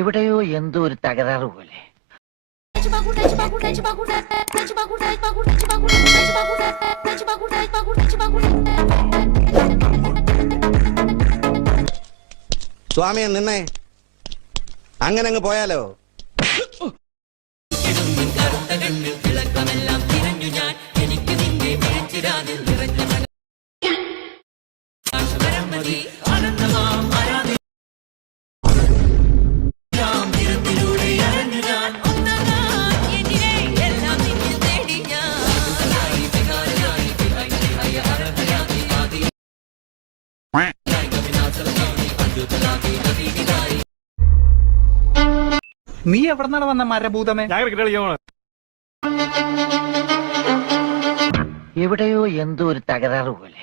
എവിടെയോ എന്തോ ഒരു തകരാറ് പോലെ. സ്വാമിയെ നിന്നെ അങ്ങനെ അങ്ങ് പോയാലോ? നീ എവിടെന്നാണ് വന്ന മരഭൂതമേ? എവിടെയോ എന്തോ ഒരു തകരാറ് പോലെ.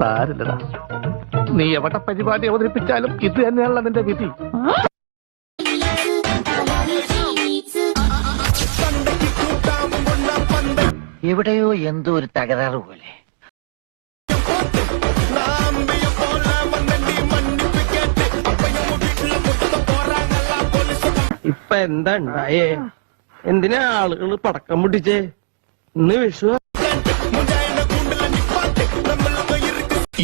സാരില്ലടാ, നീ എവിടെ പരിപാടി അവതരിപ്പിച്ചാലും ഇത് തന്നെയാണല്ലോ നിന്റെ വിധി. എവിടെയോ എന്തോ ഒരു തകരാറ് പോലെ. ഇപ്പൊ എന്താ ഉണ്ടായേ? എന്തിനാ ആളുകൾ പടക്കം പൊട്ടിച്ചേ? ഇന്ന് വിഷു.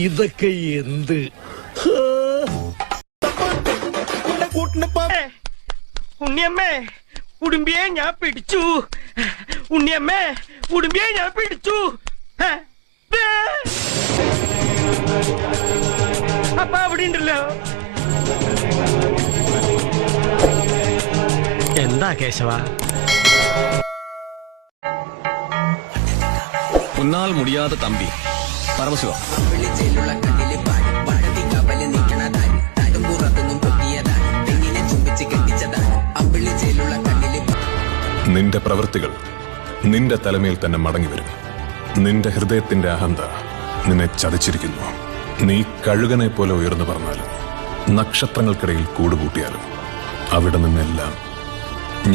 ഇതൊക്കെ എന്ത്? ഉണ്ണിയമ്മേ, ഉടുമ്പിയെ ഞാൻ പിടിച്ചു. ഉണ്ണിയമ്മേ, ഉടുമ്പിയെ ഞാൻ പിടിച്ചു. അപ്പൊ അവിടെ ഉണ്ടല്ലോ. എന്താ കേശവ? ഉന്നാൽ മുടിയാத തമ്പി പരമശിവ. നിന്റെ പ്രവൃത്തികൾ നിന്റെ തലമേൽ തന്നെ മടങ്ങി വരും. നിന്റെ ഹൃദയത്തിന്റെ അഹന്ത നിന്നെ ചതിച്ചിരിക്കുന്നു. നീ കഴുകനെ പോലെ ഉയർന്നു പറഞ്ഞാലും നക്ഷത്രങ്ങൾക്കിടയിൽ കൂടുകൂട്ടിയാലും അവിടെ നിന്നെല്ലാം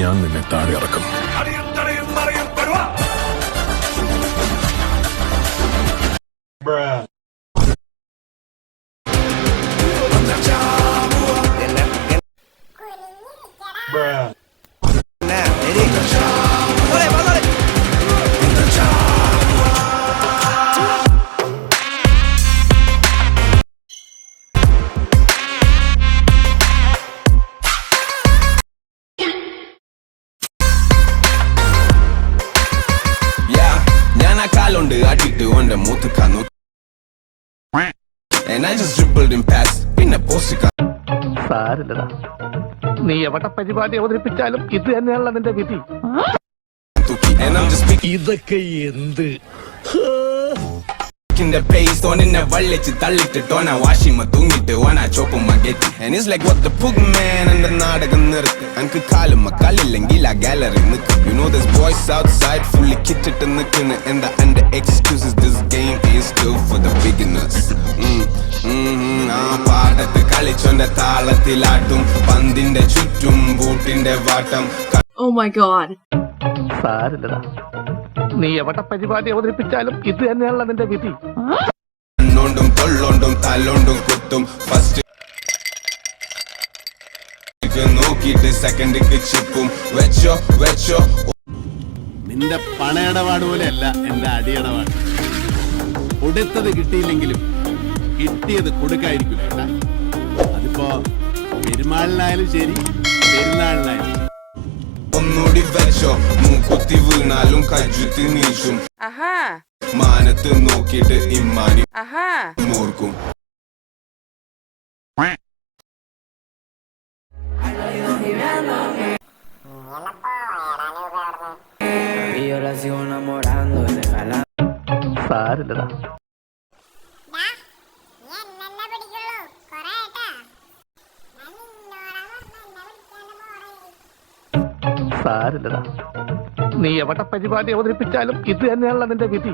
ഞാൻ നിന്നെ താഴെ ഇറക്കും. കാലുണ്ട് അടിട്ട് ഓന്റെ മൂത്ത് കന്നു. And I just dribbled in past പിന്നെ പോസ്റ്റ്. സാരില്ലടാ, നീ എവിടെ പരിപാടി അവതരിപ്പിച്ചാലും ഇത് തന്നെയാണല്ലോ നിന്റെ വിധി. ഇതൊക്കെ എന്ത്? Paste on in the വള്ളിച്ച് തള്ളിട്ട് ഓന വാഷിമ തൂങ്ങിട്ട് ഓന ചോപ്പുമ്മ Getty. And it's like what the pug man and the നാടകം നിർത്ത്. അനക്ക് കാലുമ്മ കല്ലില്ലെങ്കിൽ ആ ഗാലറി നിൽക്കും. You know there's boys outside fully kitted നിൽക്കുന്നു. And the under excuses this game is still for the beginners. ആ പാടത്ത് കളിച്ചോന്റെ താളത്തിലാട്ടും പന്തിന്റെ ചുറ്റും ബൂട്ടിന്റെ വാട്ടം. Oh my god. സാരില്ലടാ, നീ എവിടെ പരിപാടി അവതരിപ്പിച്ചാലും ഇത് തന്നെയാണല്ലോ നിന്റെ വിധി. കണ്ണോണ്ടും തൊള്ളോണ്ടും തല്ലോണ്ടും കുത്തും. ഫസ്റ്റ് നോക്കിയിട്ട് സെക്കൻഡ് ചിപ്പും വെച്ചോ വെച്ചോ. നിന്റെ പണയടപാട് പോലെയല്ല എന്റെ അടിയടപാട്. കൊടുത്തത് കിട്ടിയില്ലെങ്കിലും കിട്ടിയത് കൊടുക്കാതിരിക്കില്ല കേട്ടാ. അതിപ്പോ പെരുമാളിനായാലും ശരി, പെരുന്നാളിനായാലും. ഒന്നുകൂടി വെച്ചോ, മൂക്കുത്തി വീണാലും കജ്ജുത്തി നീച്ചും. മാനത്ത് നോക്കിയിട്ട് ഇമ്മാനി നോർക്കും. സാരില്ലടാ. സാരില്ലടാ, നീ എവിടെ പരിപാടി അവതരിപ്പിച്ചാലും ഇത് തന്നെയാണല്ലോ നിന്റെ വിധി.